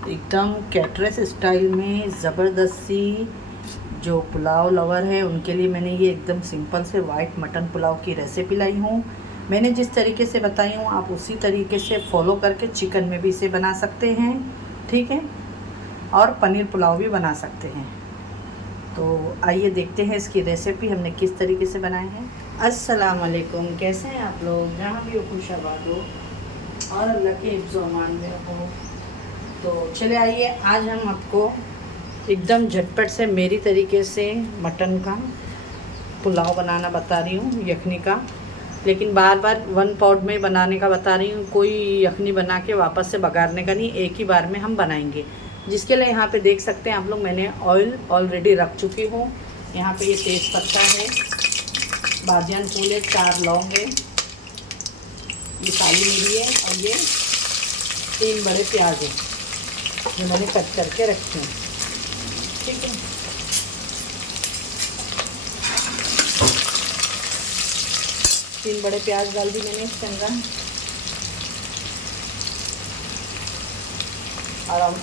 एकदम caterers style में ज़बरदस्ती जो पुलाव लवर है उनके लिए मैंने ये एकदम सिंपल से वाइट मटन पुलाव की रेसिपी लाई हूँ। मैंने जिस तरीके से बताई हूँ आप उसी तरीके से फॉलो करके चिकन में भी इसे बना सकते हैं, ठीक है, और पनीर पुलाव भी बना सकते हैं। तो आइए देखते हैं इसकी रेसिपी हमने किस तरीके से बनाए हैं। अस्सलाम वालेकुम, कैसे हैं आप लोग? जहाँ भी हो खुश आबाद हो और अल्लाह के हिफ्ज़-ओ-अमान में हो। तो चले आइए, आज हम आपको एकदम झटपट से मेरी तरीके से मटन का पुलाव बनाना बता रही हूँ, यखनी का। लेकिन बार बार वन पॉट में बनाने का बता रही हूँ, कोई यखनी बना के वापस से बघारने का नहीं, एक ही बार में हम बनाएंगे। जिसके लिए यहाँ पे देख सकते हैं आप लोग, मैंने ऑयल ऑलरेडी रख चुकी हूँ। यहाँ पे ये तेज़ पत्ता है, बादियान फूल है, 4 लौंग है, ये काली मिर्ची है और ये 3 बड़े प्याज हैं जो मैंने कट करके रखे हैं, ठीक है। तीन बड़े प्याज डाल दी मैंने इसके अंदर। और अब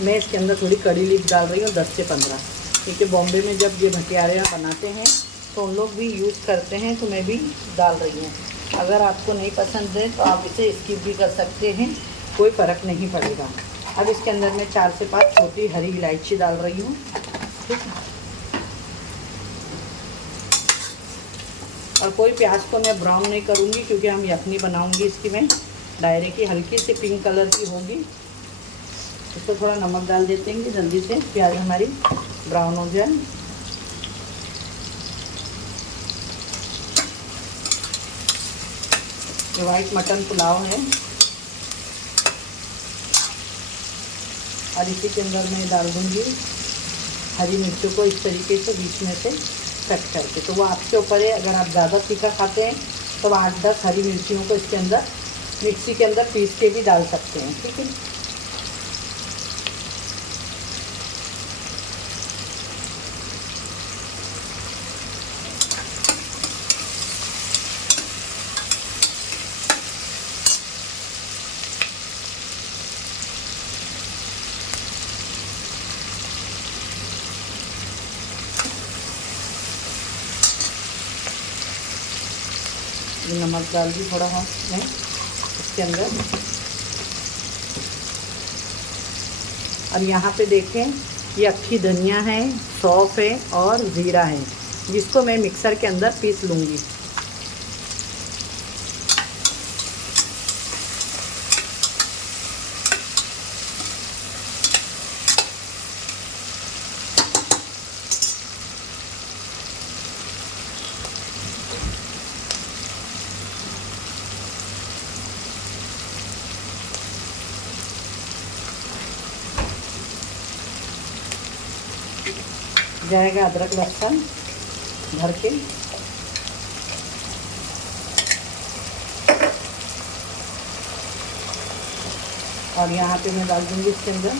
मैं इसके अंदर थोड़ी कड़ी लीफ डाल रही हूँ, 10 से 15, क्योंकि बॉम्बे में जब ये भटियारे बनाते हैं तो उन लोग भी यूज़ करते हैं, तो मैं भी डाल रही हूँ। अगर आपको नहीं पसंद है तो आप इसे स्किप भी कर सकते हैं, कोई फ़र्क नहीं पड़ेगा। अब इसके अंदर मैं 4 से 5 छोटी हरी इलायची डाल रही हूँ, ठीक है। और कोई प्याज को मैं ब्राउन नहीं करूँगी क्योंकि हम यखनी बनाऊँगी इसकी, मैं डायरेक्ट की हल्की से पिंक कलर की होगी। इसको थोड़ा नमक डाल देते हैं जल्दी से प्याज हमारी ब्राउन हो जाए। ये वाइट मटन पुलाव है और इसी के अंदर मैं डाल दूँगी हरी मिर्चों को इस तरीके से बीच में से कट करके। तो वो आपके ऊपर है, अगर आप ज़्यादा तीखा खाते हैं तो 8-10 हरी मिर्चियों को इसके अंदर मिक्सी के अंदर पीस के भी डाल सकते हैं, ठीक है। नमक डाल दी थोड़ा हाँ मैं इसके अंदर। और यहाँ पे देखें, ये अक्खी धनिया है, सौंफ है और ज़ीरा है, जिसको मैं मिक्सर के अंदर पीस लूँगी। जाएगा अदरक लहसुन भर के। और यहाँ पे मैं डाल दूँगी इसके अंदर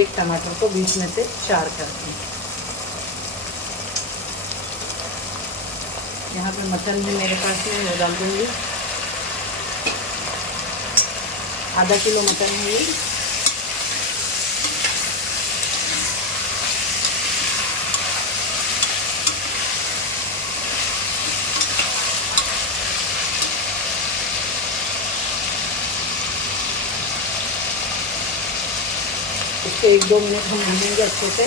एक टमाटर को बीच में से 4 करके। यहाँ पे मटन भी मेरे पास में वो डाल दूँगी, आधा किलो मटन है ये। इसको 1-2 मिनट हम भूनेंगे अच्छे से,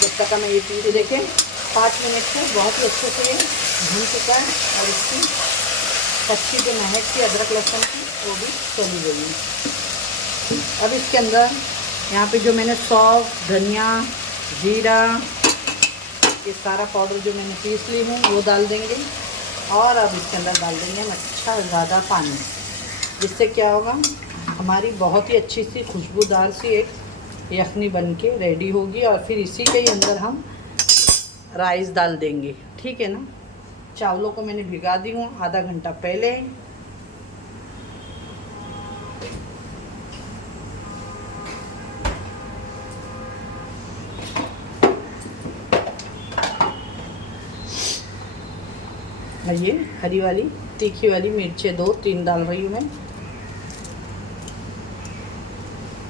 जब तक हमें ये पीस। देखें 5 मिनट से बहुत ही अच्छे से ये भून चुका है और इसकी कच्ची जो महक थी अदरक लहसुन की वो भी चली गई है। अब इसके अंदर यहाँ पे जो मैंने सौंफ, धनिया, जीरा, ये सारा पाउडर जो मैंने पीस ली हूँ वो डाल देंगे। और अब इसके अंदर डाल देंगे हम अच्छा ज़्यादा पानी, जिससे क्या होगा, हमारी बहुत ही अच्छी सी खुशबूदार सी एक यखनी बन के रेडी होगी। और फिर इसी के ही अंदर हम राइस डाल देंगे, ठीक है ना। चावलों को मैंने भिगा दी हूँ आधा घंटा पहले। और ये हरी वाली तीखी वाली मिर्चें 2-3 डाल रही हूँ मैं।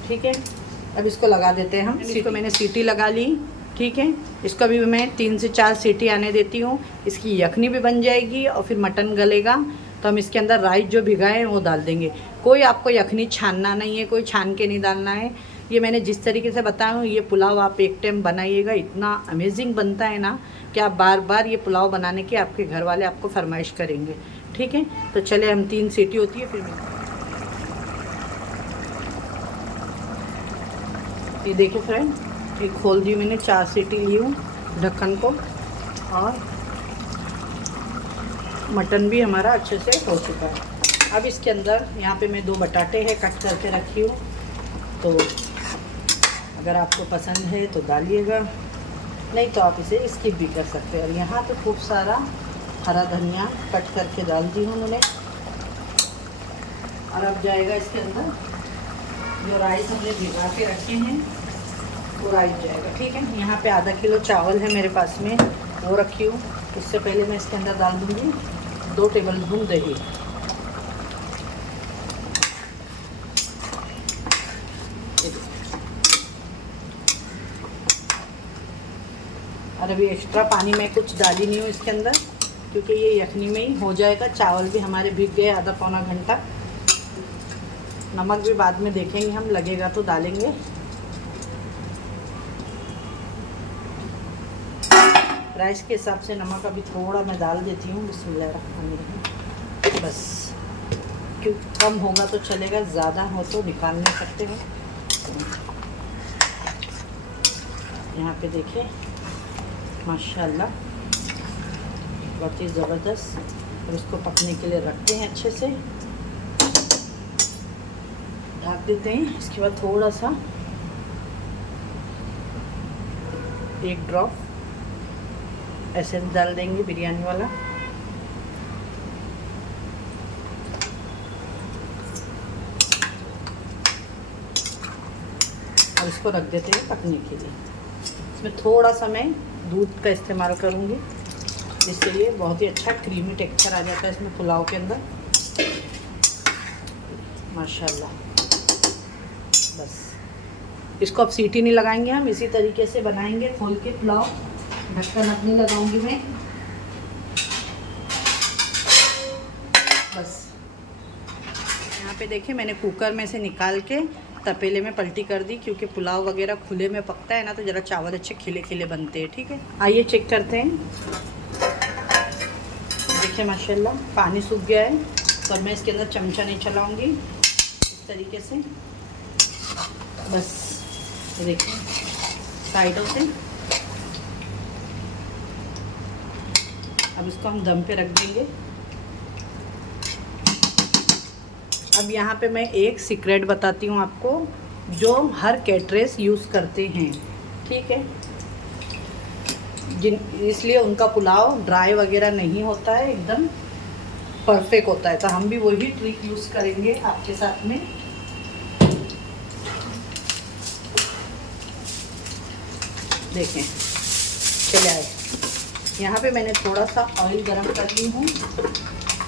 ठीक है, अब इसको लगा देते हैं हम। इसको मैंने सीटी लगा ली। ठीक है, इसको भी मैं 3 से 4 सीटी आने देती हूँ। इसकी यखनी भी बन जाएगी और फिर मटन गलेगा तो हम इसके अंदर राइस जो भिगाए हैं वो डाल देंगे। कोई आपको यखनी छानना नहीं है, कोई छान के नहीं डालना है। ये मैंने जिस तरीके से बताया हूँ, ये पुलाव आप एक टाइम बनाइएगा, इतना अमेजिंग बनता है ना कि आप बार बार ये पुलाव बनाने की आपके घर वाले आपको फरमाइश करेंगे। ठीक है, तो चले हम 3 सीटी होती है फिर ये देखिए फ्रेंड, एक खोल दी मैंने, 4 सीटी ली हूँ ढक्कन को, और मटन भी हमारा अच्छे से हो चुका है। अब इसके अंदर यहाँ पे मैं 2 बटाटे हैं कट करके रखी हूँ, तो अगर आपको पसंद है तो डालिएगा, नहीं तो आप इसे स्किप भी कर सकते हैं। और यहाँ पे खूब सारा हरा धनिया कट करके डाल दी हूँ मैंने। और अब जाएगा इसके अंदर जो राइस हमने भिगा के रखे हैं वो राइस जाएगा। ठीक है, यहाँ पे आधा किलो चावल है मेरे पास में, वो रखी हूँ। इससे पहले मैं इसके अंदर डाल दूँगी 2 टेबल स्पून दही। और अभी एक्स्ट्रा पानी मैं कुछ डाली नहीं हूँ इसके अंदर, क्योंकि ये यखनी में ही हो जाएगा। चावल भी हमारे भीग गए आधा पौना घंटा। नमक भी बाद में देखेंगे हम, लगेगा तो डालेंगे। राइस के हिसाब से नमक अभी थोड़ा मैं डाल देती हूँ। बिस्मिल्लाह, बस क्यों कम होगा तो चलेगा, ज़्यादा हो तो निकाल नहीं सकते हैं। यहाँ पे देखिए माशाल्लाह बहुत ही ज़बरदस्त। और इसको पकने के लिए रखते हैं, अच्छे से ढक देते हैं। इसके बाद थोड़ा सा 1 ड्रॉप एसेंस डाल देंगे बिरयानी वाला। और इसको रख देते हैं पकने के लिए। इसमें थोड़ा सा मैं दूध का इस्तेमाल करूँगी, जिससे ये बहुत ही अच्छा क्रीमी टेक्सचर आ जाता है इसमें पुलाव के अंदर माशाल्लाह। बस इसको अब सीटी नहीं लगाएंगे, हम इसी तरीके से बनाएंगे खोल के पुलाव। ढक्कन अब नहीं लगाऊंगी मैं, बस। यहाँ पे देखिए मैंने कुकर में से निकाल के तपेले में पलटी कर दी, क्योंकि पुलाव वगैरह खुले में पकता है ना तो ज़रा चावल अच्छे खिले खिले बनते हैं। ठीक है, आइए चेक करते हैं। देखिए माशाल्लाह पानी सूख गया है, तो मैं इसके अंदर चमचा नहीं चलाऊंगी, इस तरीके से बस। ये देखिए साइडों से। अब इसको हम दम पे रख देंगे। अब यहाँ पे मैं एक सीक्रेट बताती हूँ आपको, जो हर कैटरेस यूज़ करते हैं। ठीक है, इसलिए उनका पुलाव ड्राई वगैरह नहीं होता है, एकदम परफेक्ट होता है। तो हम भी वही ट्रिक यूज़ करेंगे आपके साथ में। देखें, चले आए। यहाँ पे मैंने थोड़ा सा ऑयल गरम कर ली हूँ।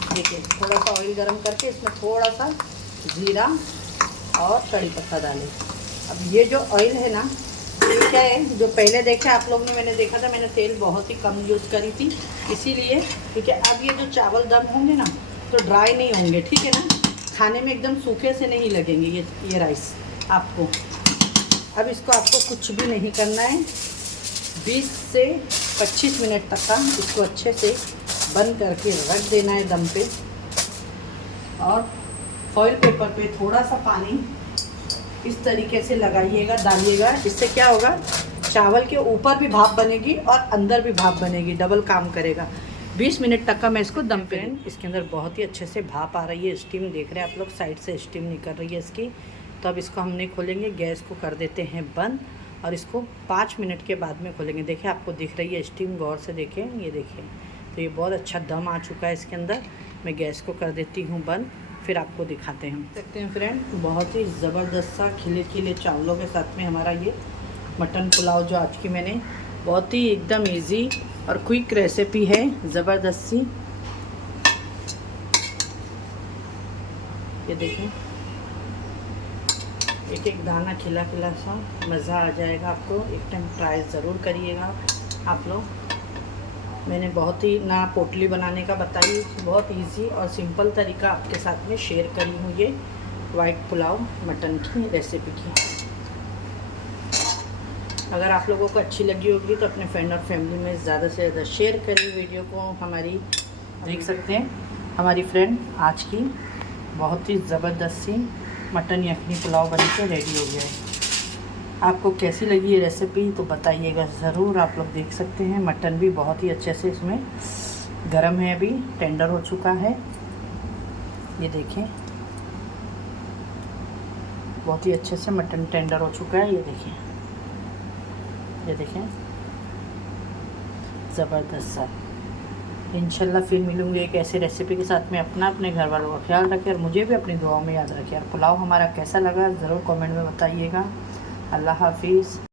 देखिए थोड़ा सा ऑयल गरम करके इसमें थोड़ा सा ज़ीरा और कड़ी पत्ता डालें। अब ये जो ऑयल है ना, ये क्या है, जो पहले देखा आप लोग ने, मैंने देखा था मैंने तेल बहुत ही कम यूज़ करी थी, इसीलिए। क्योंकि अब ये जो चावल दम होंगे ना तो ड्राई नहीं होंगे। ठीक है ना, खाने में एकदम सूखे से नहीं लगेंगे ये राइस आपको। अब इसको आपको कुछ भी नहीं करना है, 20 से 25 मिनट तक का इसको अच्छे से बंद करके रख देना है दम पे। और फॉइल पेपर पे थोड़ा सा पानी इस तरीके से लगाइएगा, डालिएगा। इससे क्या होगा, चावल के ऊपर भी भाप बनेगी और अंदर भी भाप बनेगी, डबल काम करेगा। 20 मिनट तक का मैं इसको दम पे। इसके अंदर बहुत ही अच्छे से भाप आ रही है, स्टीम देख रहे हैं आप लोग, साइड से स्टीम निकल रही है इसकी। तो अब इसको हम नहीं खोलेंगे, गैस को कर देते हैं बंद और इसको 5 मिनट के बाद में खोलेंगे। देखिए आपको दिख रही है स्टीम, गौर से देखें, ये देखिए। तो ये बहुत अच्छा दम आ चुका है इसके अंदर। मैं गैस को कर देती हूँ बंद, फिर आपको दिखाते हैं। देखते हैं फ्रेंड, बहुत ही ज़बरदस्त सा खिले खिले चावलों के साथ में हमारा ये मटन पुलाव जो आज की मैंने बहुत ही एकदम इजी और क्विक रेसिपी है, ज़बरदस्त सी। ये देखें, एक एक दाना खिला खिला सा, मज़ा आ जाएगा आपको। एक टाइम ट्राई ज़रूर करिएगा आप लोग। मैंने बहुत ही ना पोटली बनाने का बताई, बहुत इजी और सिंपल तरीका आपके साथ में शेयर करी हूँ ये वाइट पुलाव मटन की रेसिपी की। अगर आप लोगों को अच्छी लगी होगी तो अपने फ्रेंड और फैमिली में ज़्यादा से ज़्यादा शेयर करें वीडियो को। हमारी देख सकते हैं हमारी फ्रेंड आज की बहुत ही ज़बरदस्त सी मटन यखनी पुलाव बन के रेडी हो गया है। आपको कैसी लगी ये रेसिपी तो बताइएगा ज़रूर। आप लोग देख सकते हैं मटन भी बहुत ही अच्छे से इसमें गरम है, अभी टेंडर हो चुका है। ये देखें, बहुत ही अच्छे से मटन टेंडर हो चुका है। ये देखें ज़बरदस्त सा। इंशाल्लाह फिर मिलूँगी एक ऐसी रेसिपी के साथ में। अपने घर वालों का ख्याल रखें और मुझे भी अपनी दुआओं में याद रखें। और पुलाव हमारा कैसा लगा ज़रूर कमेंट में बताइएगा। अल्लाह हाफिज़।